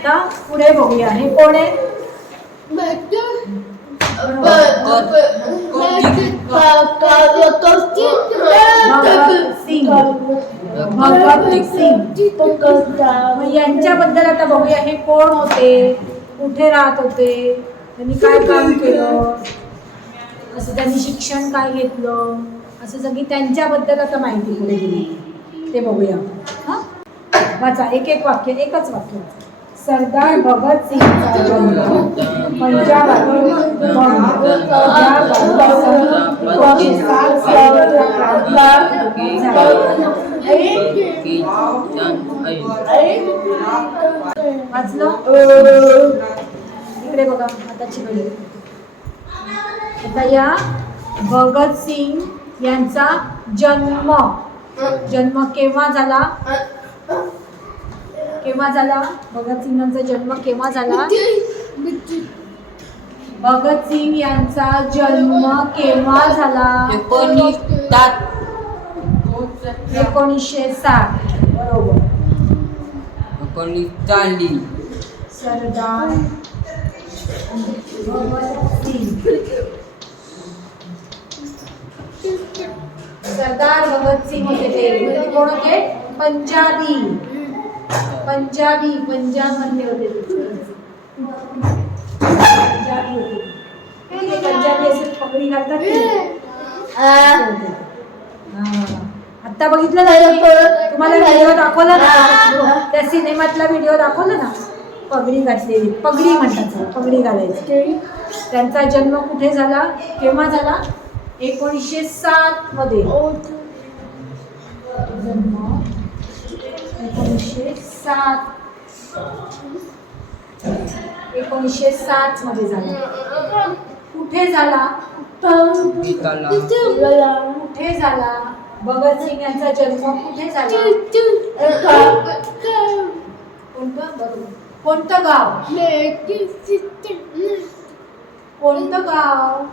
आता पुढे बघूया. हे कोण आहे? भगत सिंग. मग यांच्याबद्दल आता बघूया. हे कोण होते, कुठे राहत होते, त्यांनी काय काम केलं, असं त्यांनी शिक्षण काय घेतलं, असं सगळी त्यांच्याबद्दल आता माहिती पुढे दिली. ते बघूया. हां, वाचा एक एक वाक्य, एकच वाक्य. सरदार भगत सिंगचा जन्म पंजाबातील वाचलं? इकडे बघा आताची घडी. आता या भगत सिंग यांचा जन्म केव्हा झाला? भगत सिंग यांचा जन्म केव्हा झाला? भगत सिंग यांचा जन्म केव्हा झाला? 1907. बरोबर. 1940. सरदार भगत सिंग. सरदार भगत सिंग होते ते. कोण होते? पंजाबी पंजाबमध्ये होते ते. पंजाबी असे पगडी घालतात ते. आता बघितलं ना तुम्हाला व्हिडिओ दाखवला ना, त्या सिनेमातला व्हिडिओ दाखवला ना, पगडी घातलेली. पगडी म्हणतात, पगडी घालायची. त्यांचा जन्म कुठे झाला, केव्हा झाला? 1907 मध्ये. जन्म 1907 मध्ये झाला. कुठे झाला? कुठे झाला? भगत सिंग यांचा जन्म कुठे झाला? कोणतं गाव? कोणतं गाव?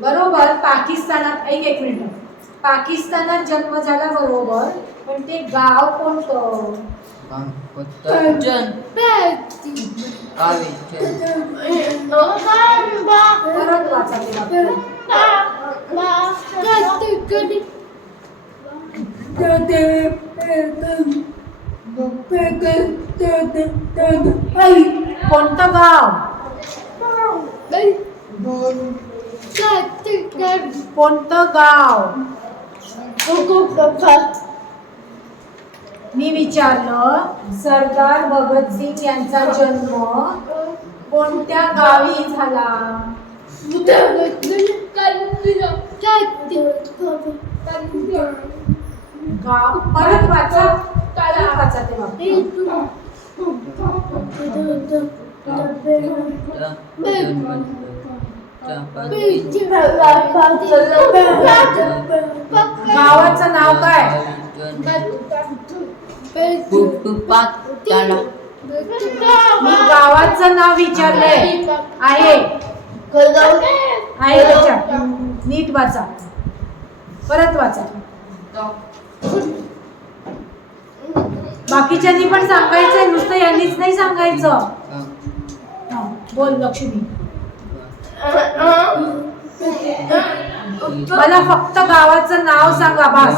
बरोबर. पाकिस्तानात. एक मिनिट. पाकिस्तानात जन्म झाला बरोबर, पण ते गाव कोणतं? परत वाचा ते. कोणतं गाव? कोणतं गाव? मी विचारलं, सरदार भगत सिंग यांचा जन्म कोणत्या गावी झाला? गाव. परत वाचा. वाचा ते गावाचं नाव काय? मी गावाचं नाव विचारलंय. आहे त्याच्यात. नीट वाचा. परत वाचा. बाकीच्यांनी पण सांगायचंय, नुसतं यांनीच नाही सांगायचं. बोल लक्ष्मी. मला फक्त गावाचं नाव सांगा बस.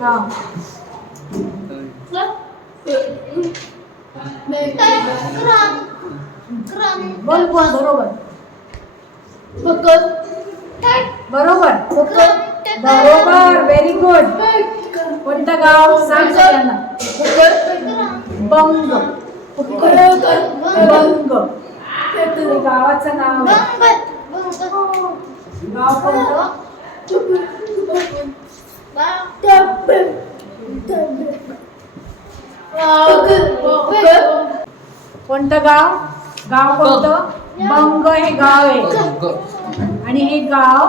हा. बोल बोल. बरोबर बरोबर बरोबर. Very good. कोणतं गाव सांग सगळ्यांना? बंग. बंग. गावाचं नाव. गाव कोणतं? कोणतं गाव? गाव कोणतं? बंग हे गाव आहे. आणि हे गाव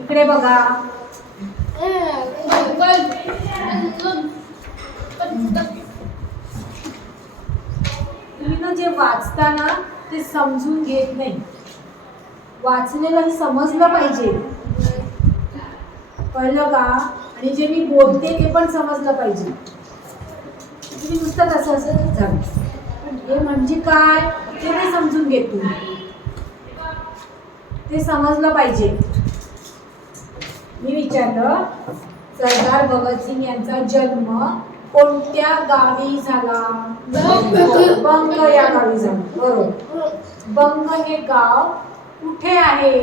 इकडे बघा. तुम्ही ना जे वाचताना ते समजून घेत नाही. वाचलेलं हे समजलं पाहिजे, कळलं का? आणि जे मी बोलते ते पण समजलं पाहिजे. तुम्ही नुसतं असं असं झालं हे म्हणजे काय ते नाही समजून घेत तुम्ही, ते समजलं पाहिजे. मी विचारलं सरदार भगतसिंग यांचा जन्म कोणत्या गावी झाला? बंग या गावी झाला. बरोबर. बंग हे गाव कुठे आहे?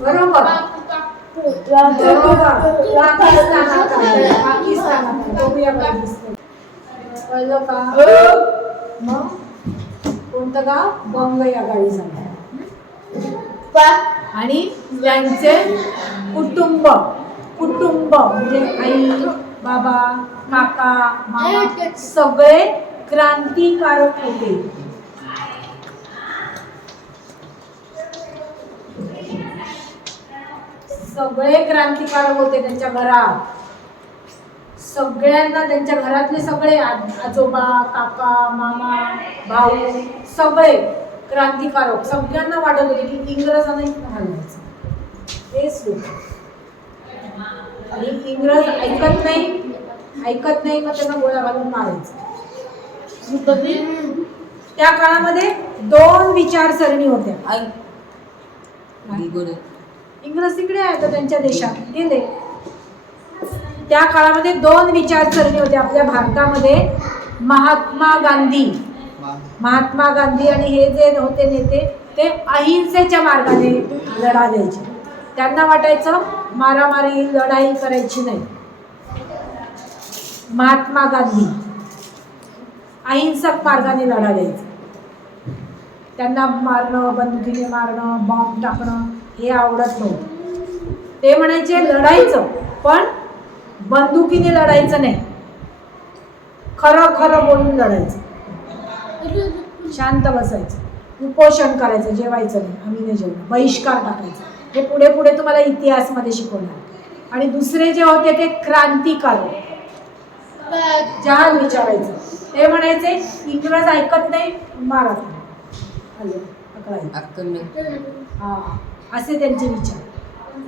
बरोबर. पाकिस्तानात आहे. कळलं का? मग कोणतं गाव? बंग या गावी झालं. आणि त्यांचे कुटुंब म्हणजे आई बाबा काका मामा सगळे क्रांतिकारक होते. सगळे क्रांतिकारक होते त्यांच्या घरात. सगळ्यांना त्यांच्या घरातले सगळे आजोबा काका मामा भाऊ सगळे क्रांतिकारक, सगळ्यांना वाटत होते की इंग्रजांना हलवायचं. तेच लोक. आणि इंग्रज ऐकत नाही मग त्यांना गोळ्या घालून मारायचं. त्या काळामध्ये 2 विचारसरणी होत्या. इंग्रज तिकडे आहे तर त्यांच्या देशात गेले. त्या काळामध्ये 2 विचारसरणी होत्या आपल्या भारतामध्ये. महात्मा गांधी आणि हे जे होते नेते ते अहिंसेच्या मार्गाने लढा द्यायचे. त्यांना वाटायचं मारामारी लढाई करायची नाही. महात्मा गांधी अहिंसक मार्गाने लढा द्यायचा. त्यांना मारणं, बंदुकीने मारणं, बॉम्ब टाकणं हे आवडत नव्हतं. ते म्हणायचे लढायचं पण बंदुकीने लढायचं नाही, खरं खरं बोलून लढायचं, शांत बसायचं, उपोषण करायचं, जेवायचं नाही, आम्ही नाही जेवण, बहिष्कार टाकायचा. हे पुढे पुढे तुम्हाला इतिहासमध्ये शिकवणार. आणि दुसरे जे होते ते क्रांतिकारक, जहाल विचारायचं. ते म्हणायचे इंग्रज ऐकत नाही मारा. हा असे त्यांचे विचार.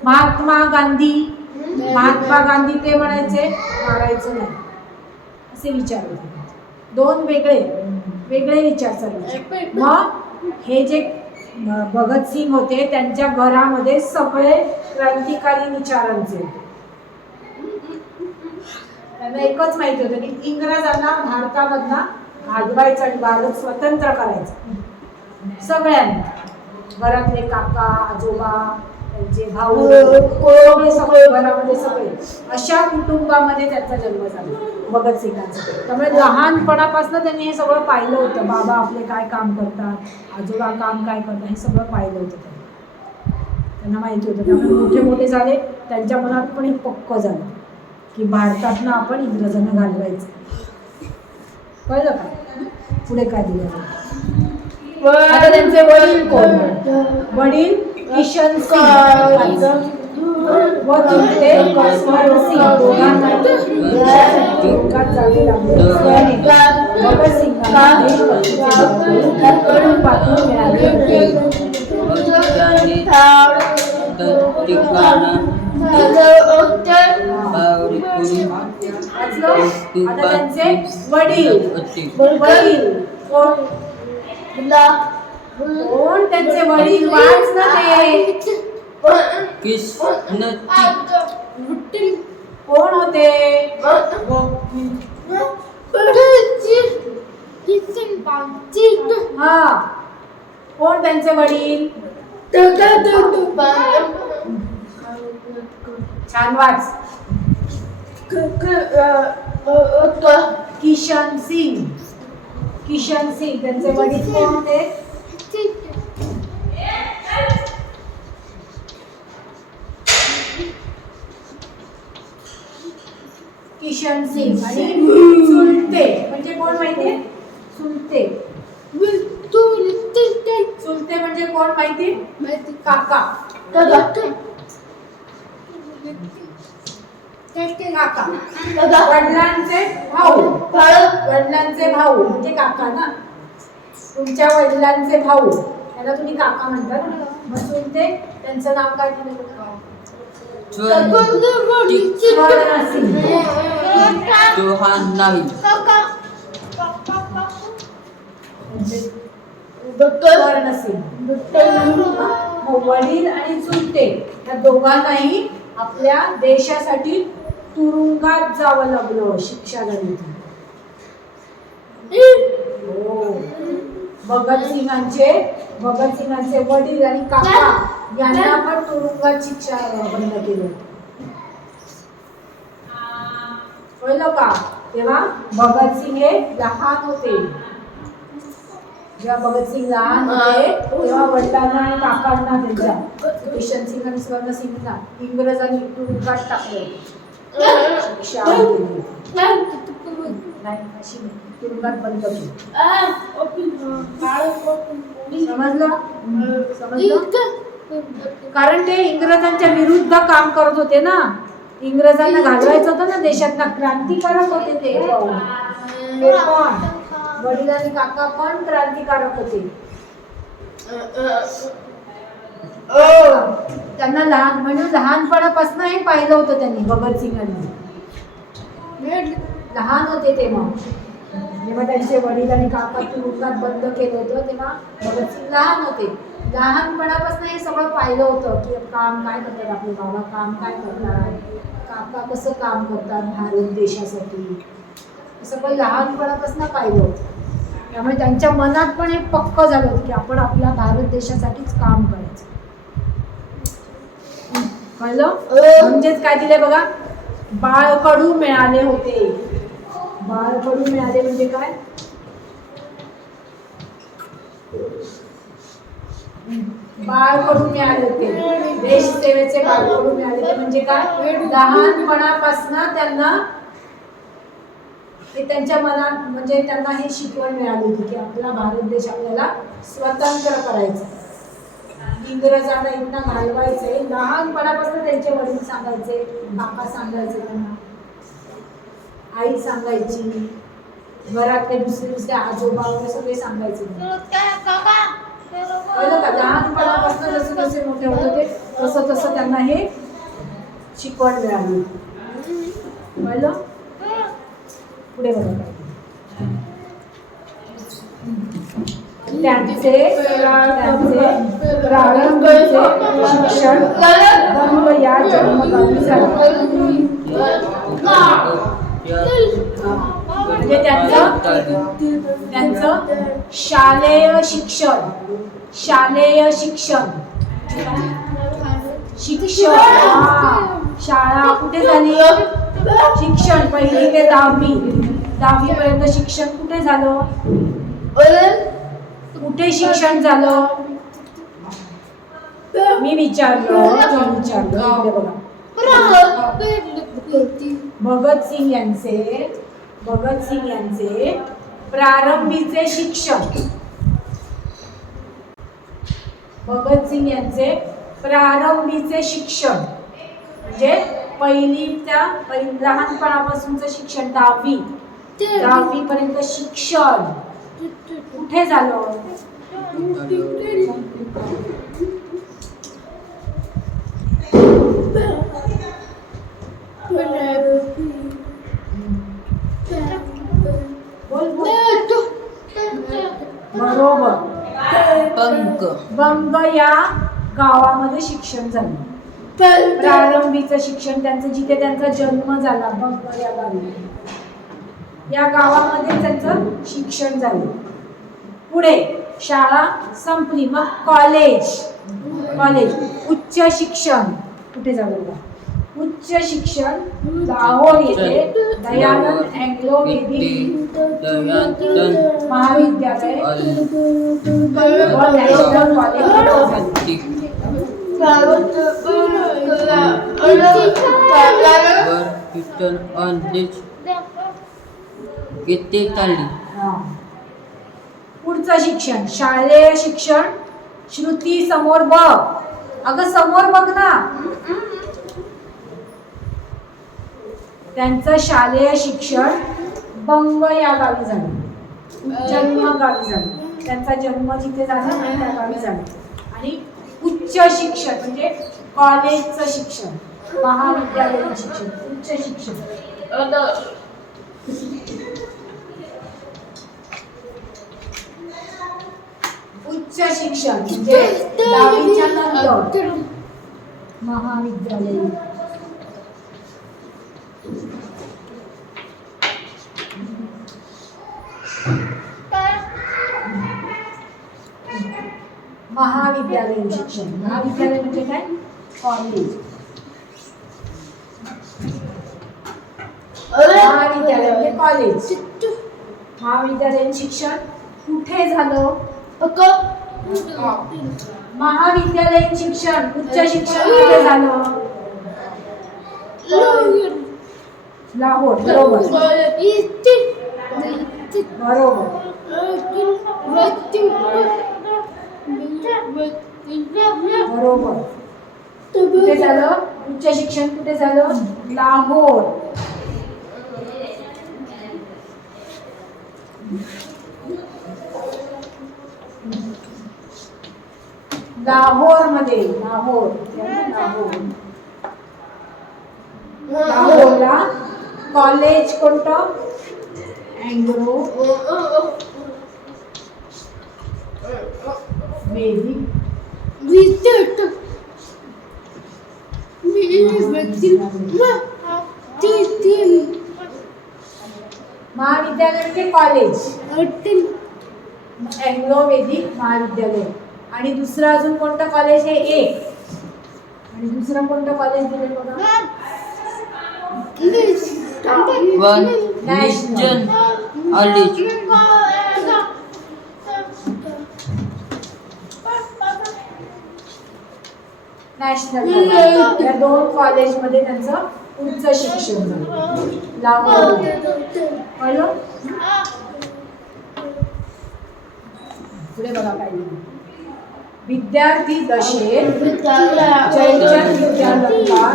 महात्मा गांधी ते म्हणायचे मारायचं नाही, असे विचार होते. 2 वेगळे विचार चालले. मग हे जे भगतसिंग होते त्यांच्या घरामध्ये सगळे क्रांतिकारी विचारांचे होते. त्यांना एकच माहिती होतं की इंग्रजांना भारतामधला घालवायचं आणि भारत स्वतंत्र करायचं. सगळ्यांना, घरातले काका आजोबा त्यांचे भाऊ सगळे घरामध्ये सगळे, अशा कुटुंबामध्ये त्यांचा जन्म झाला भगतसिंगांचा. त्यामुळे लहानपणापासून त्यांनी हे सगळं पाहिलं होतं. बाबा आपले काय काम करतात, आजोबा काम काय करतात, हे सगळं पाहिलं होतं. त्यांना माहिती होतं. त्यामुळे मोठे झाले, त्यांच्या मनात पण हे पक्क झालं की भारतातनं आपण इंग्रजांना घालवायचं. कळलं का? पुढे काय दिलं. आता त्यांचे वडील कोण? वडील किशन सिंग व चुलते कसवर सिंग. दोघांना पाठवून मिळाले. आता त्यांचे वडील कोण त्यांचे वडील? वाच ना ते. कोण होते? हा कोण त्यांचे वडील? छान वाच. किशन सिंग त्यांचे वडील कोण होते? किशन सिंग. आणि चुलते म्हणजे कोण माहितीये? चुलते म्हणजे कोण माहिती? काका. वडिलांचे भाऊ म्हणजे काका ना. तुमच्या वडिलांचे भाऊ त्याला तुम्ही काका म्हणतात. मग चुलते त्यांचं नाव काय दिलं? वडील आणि चुलते या दोघांनाही आपल्या देशासाठी तुरुंगात जावं लागलं शिक्षा झाली. भगतसिंगांचे वडील आणि काका यांना पण तुरुंगात शिक्षा बंद केलं. कळलं का? तेव्हा भगतसिंग हे लहान होते. जेव्हा भगतसिंग लहान होते तेव्हा वडिलांना आणि काकांना त्यांच्या किशनसिंग आणि स्वर्णसिंगला इंग्रजांनी तुरुंगात टाकलं. शिक्षा केली. नाही अशी तुरुंगात बंद केली. समजलं? कारण ते इंग्रजांच्या विरुद्ध काम करत होते ना. इंग्रजांना घालवायचं होतं ना देशात. क्रांतिकारक होते ते पण. वडील आणि काका पण क्रांतिकारक होते. त्यांना लहानपणापासून हे पाहिलं होतं त्यांनी. भगतसिंगांनी लहान होते तेव्हा त्यांचे वडील आणि काका तुरुंगात बंद केलं होतं तेव्हा भगतसिंग लहान होते. लहानपणापासून हे सगळं पाहिलं होतं की काम काय करतात आपले बाबा, काम काय करतात, काका कसं काम करतात भारत देशासाठी, सगळं लहानपणापासून पाहिलं होतं. त्यामुळे त्यांच्या मनात पण हे पक्क झालं होतं की आपण आपल्या भारत देशासाठीच काम करायचं. कळलं? म्हणजेच काय दिले बघा, बाळकडू मिळाले होते. बाळकडू मिळाले म्हणजे काय? बाळकडू मिळाले होते. देश सेवेचे बाळकडू मिळाले होते म्हणजे काय? लहानपणापासून त्यांना हे त्यांच्या मनात म्हणजे त्यांना हे शिकवण मिळाली होती की आपला भारत देश आपल्याला स्वतंत्र करायचा, इंग्रजांना इथं घालवायचंय. लहानपणापासून त्यांचे वडील सांगायचे, काका सांगायचे, त्यांना आई सांगायची, घरातले दुसरे आजोबा वगैरे सगळे सांगायचे. लहानपणापासून जसे जसे मोठे होत होते तसं तसं त्यांना हे शिकवण मिळाली. कळलं? पुढे बघा. त्यांचे प्रारंभीचे शिक्षण बंग या जन्मगावी झाले. म्हणजे त्यांचं शालेय शिक्षण शाळा कुठे झाली? शिक्षण 1ली ते 10वी पर्यंत शिक्षण कुठे झालं? कुठे शिक्षण झालं? मी विचारलं. इकडे बघा. भगतसिंग यांचे प्रारंभीचे शिक्षण. भगतसिंग यांचे प्रारंभीचे शिक्षण म्हणजे लहानपणापासूनचं शिक्षण 10वी पर्यंत शिक्षण कुठे झालं? बरोबर, बंग या गावामध्ये शिक्षण झालं. प्रारंभीचं शिक्षण त्यांचं जिथे त्यांचा जन्म झाला बंग या गावी, या गावामध्ये त्यांचं शिक्षण झालं. पुढे शाळा संपली, मग कॉलेज. उच्च शिक्षण कुठे झालं? उच्च शिक्षण लाहोर येथे दयानंद अँग्लो वेदिक महाविद्यालय व नॅशनल कॉलेज. पुढचं शिक्षण शालेय शिक्षण. श्रुती समोर बघ, अगं समोर बघ ना. त्यांचं शालेय शिक्षण बंग या गावी झालं, जन्म गावी झालं. त्यांचा जन्म जिथे झाला आणि त्या गावी झाला. आणि उच्च शिक्षण म्हणजे कॉलेजचं शिक्षण, महाविद्यालयीन शिक्षण, उच्च शिक्षण. उच्च शिक्षण म्हणजे 10वीच्या नंतर महाविद्यालयीन. महाविद्यालयीन शिक्षण. महाविद्यालय म्हणजे काय? कॉलेज. महाविद्यालय म्हणजे कॉलेज. महाविद्यालयीन शिक्षण कुठे झालं? महाविद्यालयीन शिक्षण उच्च शिक्षण कुठे झालं? लाहोर. बरोबर बरोबर. कुठे झालं उच्च शिक्षण? कुठे झालं? लाहोर. लाहोर मध्ये. लाहोरला कॉलेज कोणतं? अँग्लो वेदिक महाविद्यालय म्हणजे कॉलेज. अँग्लो वेदिक महाविद्यालय. आणि दुसरं अजून कोणतं कॉलेज आहे? एक. आणि दुसरं कोणतं कॉलेज दिले बघा? National national. या दोन कॉलेजमध्ये त्यांचं उच्च शिक्षण झालं. लाहोर. कळलं? पुढे बघा काय विद्यार्थी दशेत जयचंद विद्यालंकार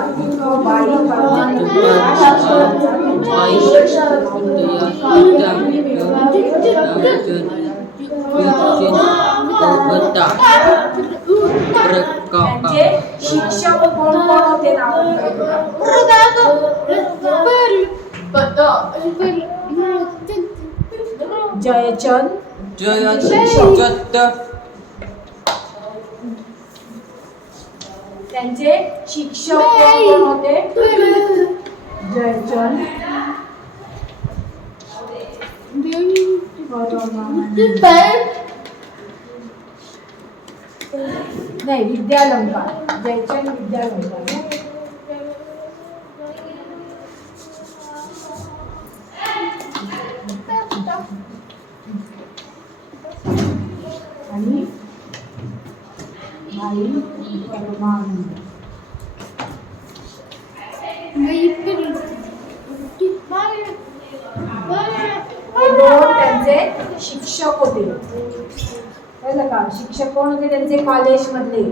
त्यांचे शिक्षक कोण कोण होते? नाव जयचंद त्यांचे शिक्षक कोण होते? जयचंद नाही विद्यालंकार. जयचंद विद्यालंकार. आणि भाई परमानंद. हे दोन त्यांचे शिक्षक होते. कळलं का? शिक्षक कोण होते त्यांचे? कॉलेज मधले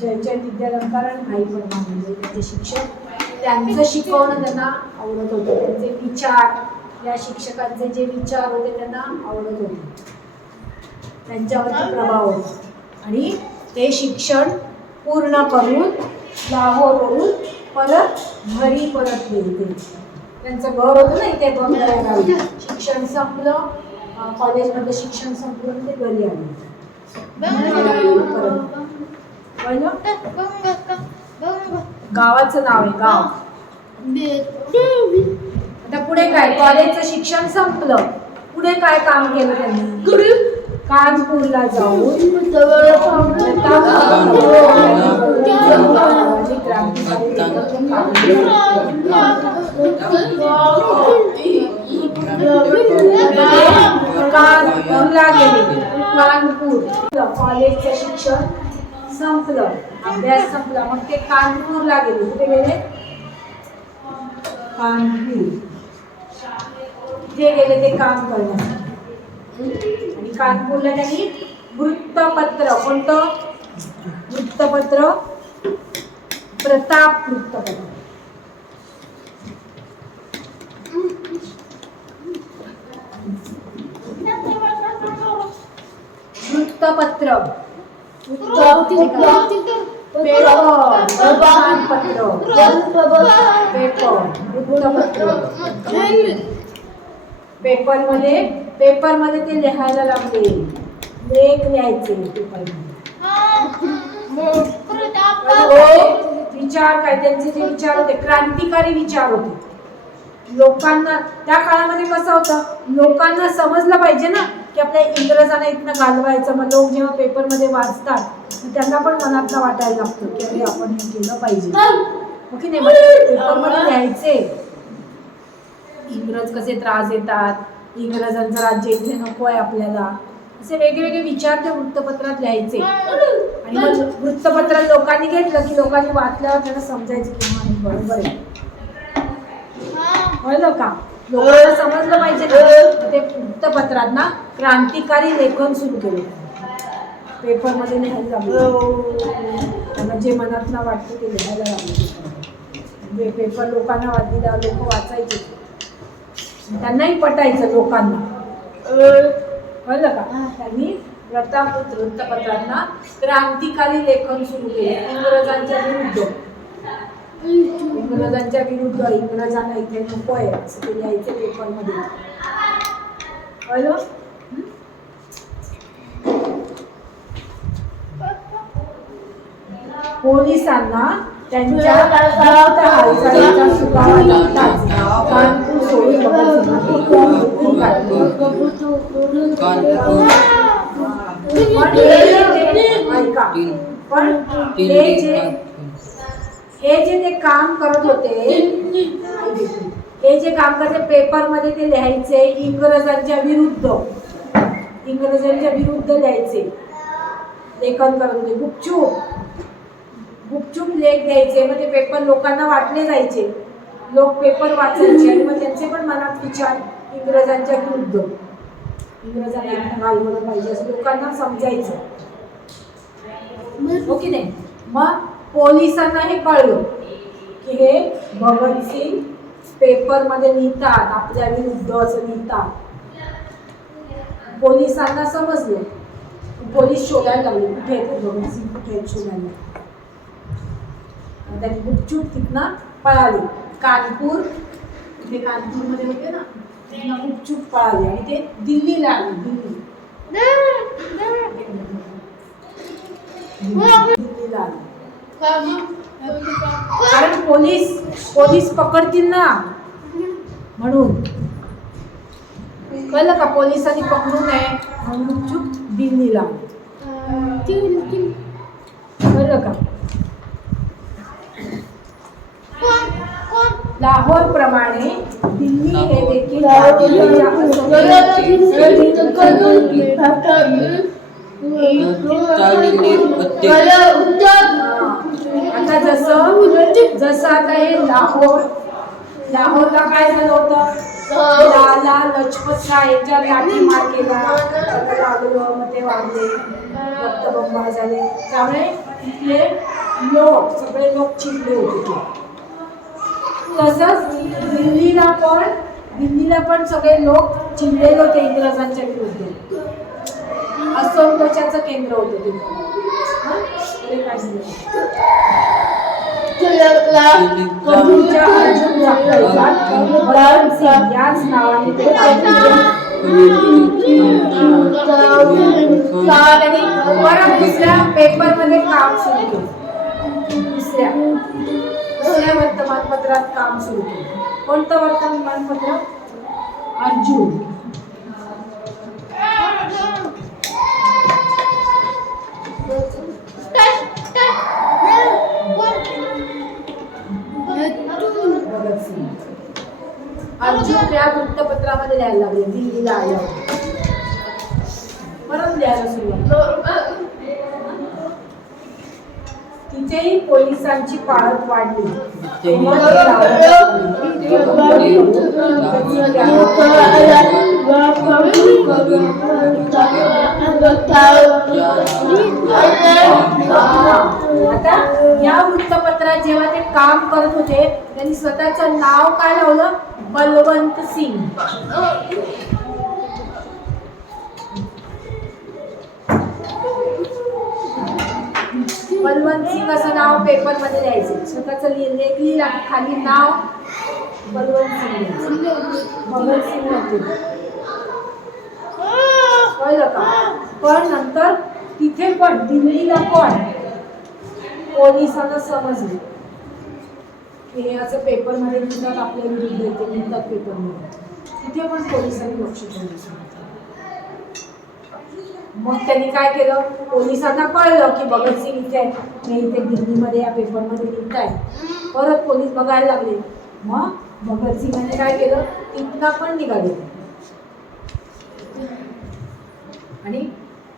जयचंद विद्यालंकार आणि भाई परमानंद त्यांचे शिक्षक. त्यांचं शिकवणं त्यांना आवडत होतं. त्यांचे विचार, या शिक्षकांचे जे विचार होते त्यांना आवडत होते, त्यांच्यावरती प्रभाव होता. आणि ते शिक्षण पूर्ण करून लाहोरवरून परत घरी परतले होते. त्यांचं घर होतं ना इथे बंगला गावी. शिक्षण संपलं, कॉलेजमधलं शिक्षण संपलं, ते घरी आले. गावाचं नाव आहे गाव. आता पुढे काय? कॉलेजचं शिक्षण संपलं, पुढे काय काम केलं त्यांनी? कानपूरला जाऊन कानपूरला गेले. कानपूर कॉलेजचं शिक्षण संपलं, अभ्यास संपला, मग ते कानपूरला गेले. कुठे गेले? कानपूर. तिथे गेले ते काम करण्यासाठी. आणि कानपूरला त्यांनी वृत्तपत्र, कोणतं वृत्तपत्र? प्रताप वृत्तपत्र. वृत्तपत्र, वर्तमानपत्र, वृत्तपत्र. पेपरमध्ये ते लिहायला लागले, लेख लिहायचे पेपरमध्ये. विचार काय त्यांचे जे विचार होते, क्रांतिकारी विचार होते. लोकांना त्या काळामध्ये कसं होतं, लोकांना समजलं पाहिजे ना की आपल्या इंग्रजांना इथनं घालवायचं. मग लोक जेव्हा पेपरमध्ये वाचतात त्यांना पण मनातलं वाटायला लागतं की अरे आपण हे केलं पाहिजे, हो की नाही. मग पेपरमध्ये लिहायचे इंग्रज कसे त्रास देतात, इंग्रजांचं राज्य इथे नको आहे आपल्याला, असे वेगवेगळे विचार त्या वृत्तपत्रात लिहायचे. आणि मग वृत्तपत्र लोकांनी घेतलं की लोकांनी वाचल्यावर त्यांना समजायचं की हा हे बरोबर आहे, कळलं का. लोकांना समजलं पाहिजे ना. ते वृत्तपत्रात ना क्रांतिकारी लेखन सुरू केलं, पेपरमध्ये लिहायला लागलं. त्यांना जे मनात ना वाटतं ते लिहायला लागलं. पेपर लोकांना दिला, लोक वाचायचे, त्यांनाही पटायचं लोकांना, कळलं का. त्यांनी वृत्तपत्रांना क्रांतिकारी लेखन सुरू केले इंग्रजांच्या विरुद्ध. इंग्रजांना इथे नको आहे असं ते लिहायचं पेपरमध्ये, कळलं. पोलिसांना त्यांच्या हालचालीचा सुगावा लागताच कानपूर सोडून पण हे जे ते काम करत होते, हे जे काम करते पेपरमध्ये ते लिहायचे इंग्रजांच्या विरुद्ध लिहायचे, लेखन करत होते. गुपचूप लेख द्यायचे. मग ते पेपर लोकांना वाटले जायचे, लोक पेपर वाचायचे आणि मग त्यांचे पण मनात विचार इंग्रजांच्या विरुद्ध, इंग्रजांना घालवलं पाहिजे असं लोकांना समजायचं, हो की नाही. मग पोलिसांना हे कळलं की हे भगतसिंग पेपरमध्ये लिहितात आपल्या विरुद्ध असं लिहितात. पोलिसांना समजलं, पोलीस शोधायला लागले कुठे आहेत भगतसिंग, कुठे आहेत शोधायला. त्यांनी गुपचूप तिथनं पळाले. कानपूरमध्ये होते ना, तिथनं गुपचूप पळाले आणि ते दिल्लीला आले. दिल्लीला आले कारण पोलीस पकडतील ना म्हणून, कळलं का. पोलिसांनी पकडू नये म्हणून गुपचूप दिल्लीला आले, कळलं का. लाहोर प्रमाणे दिल्ली हे देखील आता जसं आता हे लाहोरला काय झालं होतं, लाला लजपत राय यांच्या लाठीमार केला, मग ते वाढले, रक्तबंबाळ झाले, त्यामुळे इथले सगळे लोक चिडले होते. तसंच दिल्लीला पण सगळे लोक चिडलेले होते इंग्रजांच्या विरुद्ध. असंतोषाचं केंद्र होतं ते. याच नावाने दुसऱ्या पेपरमध्ये काम सुरू केलं, दुसऱ्या वर्तमानपत्रात काम सुरू केलं. कोणतं वर्तमानपत्र? अर्जुन. अर्जुन या वृत्तपत्रामध्ये लिहायला लागले. दिल्लीला आल्यावर परत लिहायला सुरुवात. तिथेही पोलिसांची पाळत वाढली. आता या वृत्तपत्रात जेव्हा ते काम करत होते त्यांनी स्वतःचं नाव काय लावलं? बलवंत सिंग. बलवंत सिंग असं नाव पेपर मध्ये लिहायचं. स्वतःचं लेख लिहिला की खाली नाव बलवंत सिंग लिहायचं. भगत सिंग होते, कळलं का? पण नंतर तिथे पण दिल्लीला पण पोलिसांना समजले की हे असं पेपर मध्ये लिहितात, आपल्या विरुद्ध येते लिहितात पेपर मध्ये. तिथे पण पोलिसांनी लक्ष ठेवलं. मग त्यांनी काय केलं, पोलिसांना कळलं की भगतसिंग इथे हे इथे दिल्लीमध्ये या पेपरमध्ये लिहिताय. परत पोलीस बघायला लागले. मग भगतसिंगांनी काय केलं, तिथनं पण निघाले आणि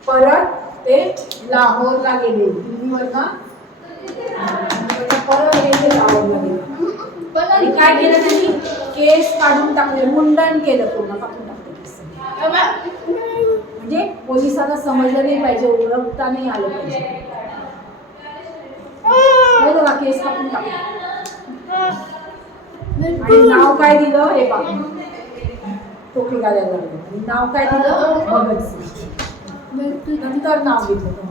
परत ते लाहोरला गेले. दिल्लीवरनं परत हे लाहोरला गेले आणि काय केलं त्यांनी, केस काढून टाकले, मुंडन केलं, पूर्ण कापून टाकले केस. म्हणजे पोलिसांना समजलं नाही पाहिजे, ओळखता नाही आलं पाहिजे. बघा केस कापून टाकले आणि नाव काय दिलं हे बघा, टोपी घालायला लागले आणि नाव काय दिलं, भगतसिंग. नंतर नाव घेतलं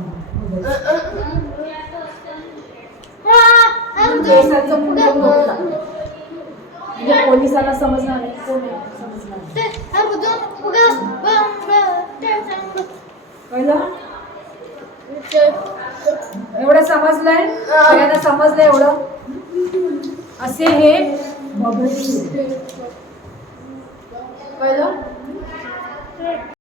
केसांचं मुंडन करून टाकलं. म्हणजे पोलिसांना समजणार नाही, कोण समजणार कळलं? एवढं समजलंय, सगळ्यांना समजलं एवढं? असे हे भगतसिंग, कळलं?